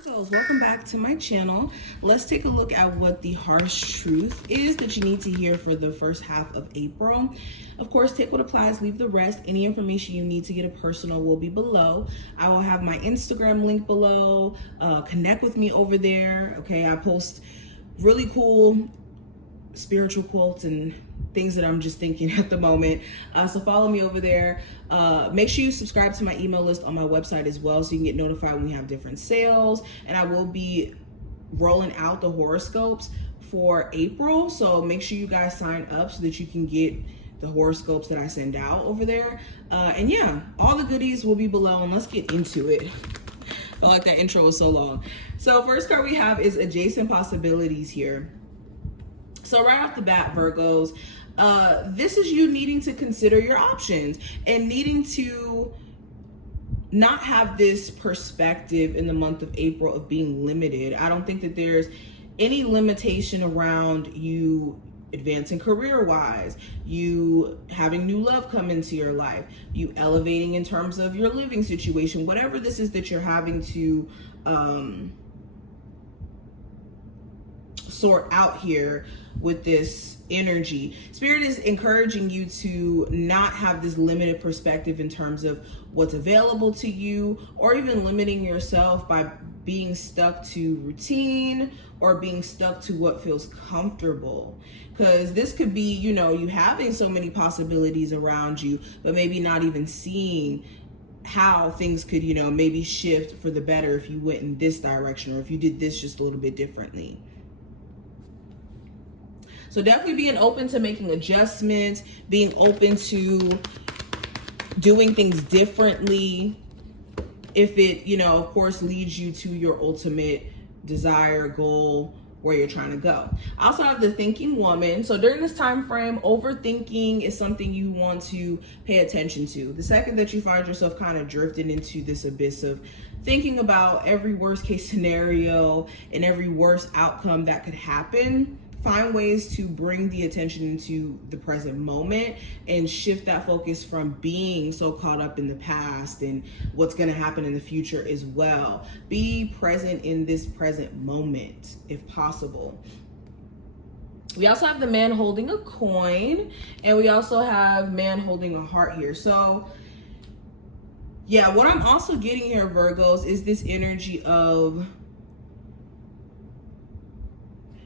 Virgos, welcome back to my channel. Let's take a look at what the harsh truth is that you need to hear for the first half of April. Of course, take what applies, leave the rest. Any information you need to get a personal will be below. I will have my Instagram link below. Connect with me over there. Okay, I post really cool spiritual quotes and things that I'm just thinking at the moment. So follow me over there. Make sure you subscribe to my email list on my website as well so you can get notified when we have different sales. And I will be rolling out the horoscopes for April. So make sure you guys sign up so that you can get the horoscopes that I send out over there. And yeah, all the goodies will be below, and let's get into it. I felt like that intro was so long. So first card we have is adjacent possibilities here. So right off the bat, Virgos, this is you needing to consider your options and needing to not have this perspective in the month of April of being limited. I don't think that there's any limitation around you advancing career-wise, you having new love come into your life, you elevating in terms of your living situation, whatever this is that you're having to sort out here with this energy. Spirit is encouraging you to not have this limited perspective in terms of what's available to you, or even limiting yourself by being stuck to routine or being stuck to what feels comfortable. Because this could be, you know, you having so many possibilities around you, but maybe not even seeing how things could, you know, maybe shift for the better if you went in this direction, or if you did this just a little bit differently. So definitely being open to making adjustments, being open to doing things differently if it, you know, of course, leads you to your ultimate desire, goal, where you're trying to go. I also have the thinking woman. So during this time frame, overthinking is something you want to pay attention to. The second that you find yourself kind of drifting into this abyss of thinking about every worst case scenario and every worst outcome that could happen, find ways to bring the attention into the present moment and shift that focus from being so caught up in the past and what's going to happen in the future as well. Be present in this present moment if possible. We also have the man holding a coin, and we also have man holding a heart here. So yeah, what I'm also getting here, Virgos, is this energy of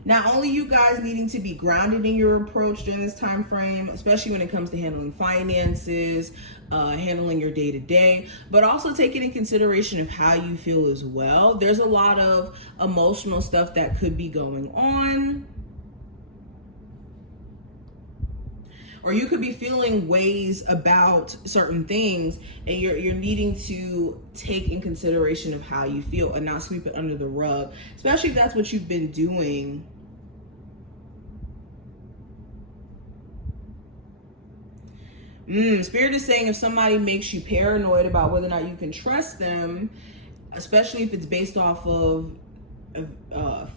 not only you guys needing to be grounded in your approach during this time frame, especially when it comes to handling finances, handling your day-to-day, but also taking in consideration of how you feel as well. There's a lot of emotional stuff that could be going on, or you could be feeling ways about certain things, and you're needing to take in consideration of how you feel and not sweep it under the rug, especially if that's what you've been doing. Spirit is saying if somebody makes you paranoid about whether or not you can trust them, especially if it's based off of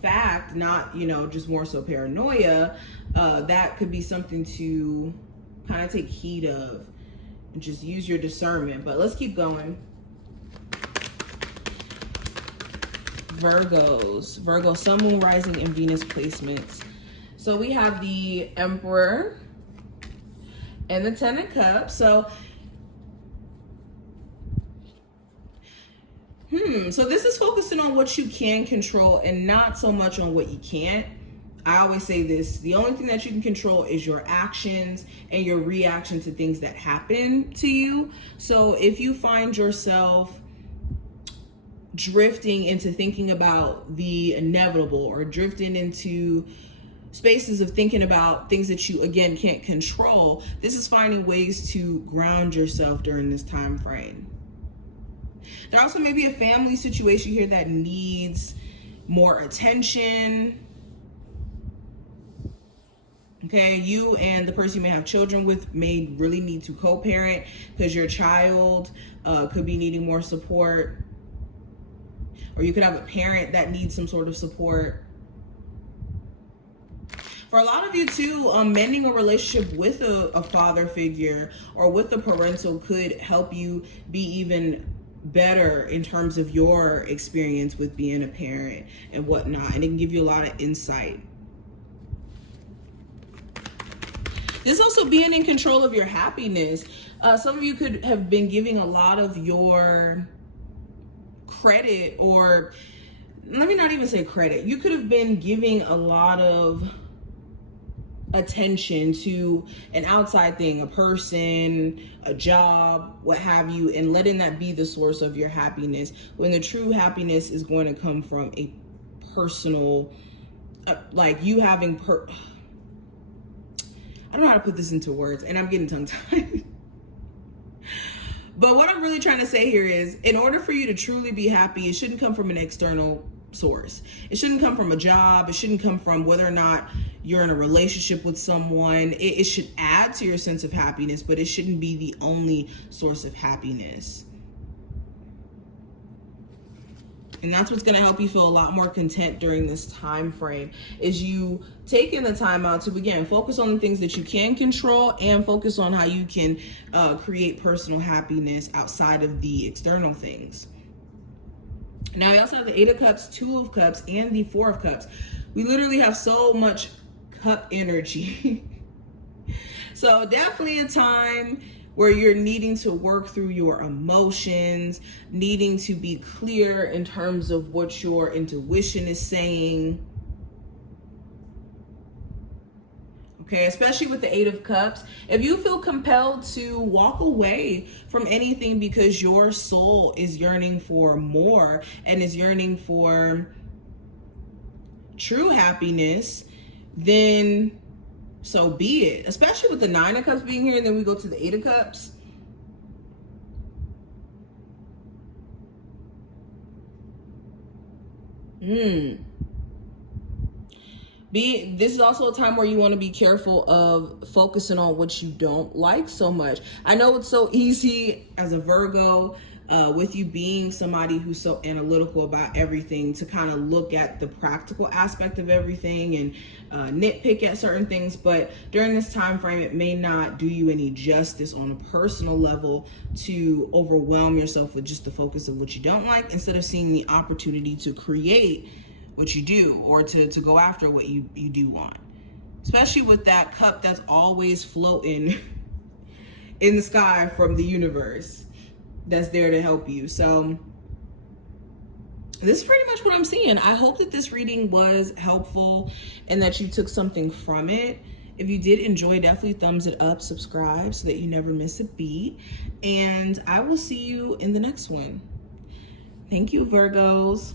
fact, not, you know, just more so paranoia, that could be something to kind of take heed of and just use your discernment. But let's keep going. Virgo, sun, moon, rising, and Venus placements. So we have the Emperor and the Ten of Cups. So so this is focusing on what you can control and not so much on what you can't. I always say this, the only thing that you can control is your actions and your reaction to things that happen to you. So if you find yourself drifting into thinking about the inevitable, or drifting into spaces of thinking about things that you, again, can't control, this is finding ways to ground yourself during this time frame. There also may be a family situation here that needs more attention. Okay, you and the person you may have children with may really need to co-parent, because your child could be needing more support, or you could have a parent that needs some sort of support. For a lot of you too, mending a relationship with a father figure or with a parental could help you be even better in terms of your experience with being a parent and whatnot, and it can give you a lot of insight. This is also being in control of your happiness. Some of you could have been giving a lot of your credit, or let me not even say credit. You could have been giving a lot of attention to an outside thing, a person, a job, what have you, and letting that be the source of your happiness, when the true happiness is going to come from a personal, like you having I don't know how to put this into words, and I'm getting tongue-tied. But what I'm really trying to say here is, in order for you to truly be happy, it shouldn't come from an external source. It shouldn't come from a job. It shouldn't come from whether or not you're in a relationship with someone. It should add to your sense of happiness, but it shouldn't be the only source of happiness. And that's what's going to help you feel a lot more content during this time frame, is you taking the time out to, again, focus on the things that you can control and focus on how you can create personal happiness outside of the external things. Now, we also have the 8 of Cups, 2 of Cups, and the 4 of Cups. We literally have so much cup energy. So definitely a time where you're needing to work through your emotions, needing to be clear in terms of what your intuition is saying. Okay, especially with the 8 of Cups. If you feel compelled to walk away from anything because your soul is yearning for more and is yearning for true happiness, then so be it. Especially with the 9 of Cups being here, and then we go to the 8 of Cups. This is also a time where you want to be careful of focusing on what you don't like so much. I know it's so easy as a Virgo, with you being somebody who's so analytical about everything, to kind of look at the practical aspect of everything and nitpick at certain things. But during this time frame, it may not do you any justice on a personal level to overwhelm yourself with just the focus of what you don't like, instead of seeing the opportunity to create what you do, or to go after what you do want. Especially with that cup that's always floating in the sky from the universe, that's there to help you. So this is pretty much what I'm seeing. I hope that this reading was helpful and that you took something from it. If you did enjoy, definitely thumbs it up, subscribe so that you never miss a beat. And I will see you in the next one. Thank you, Virgos.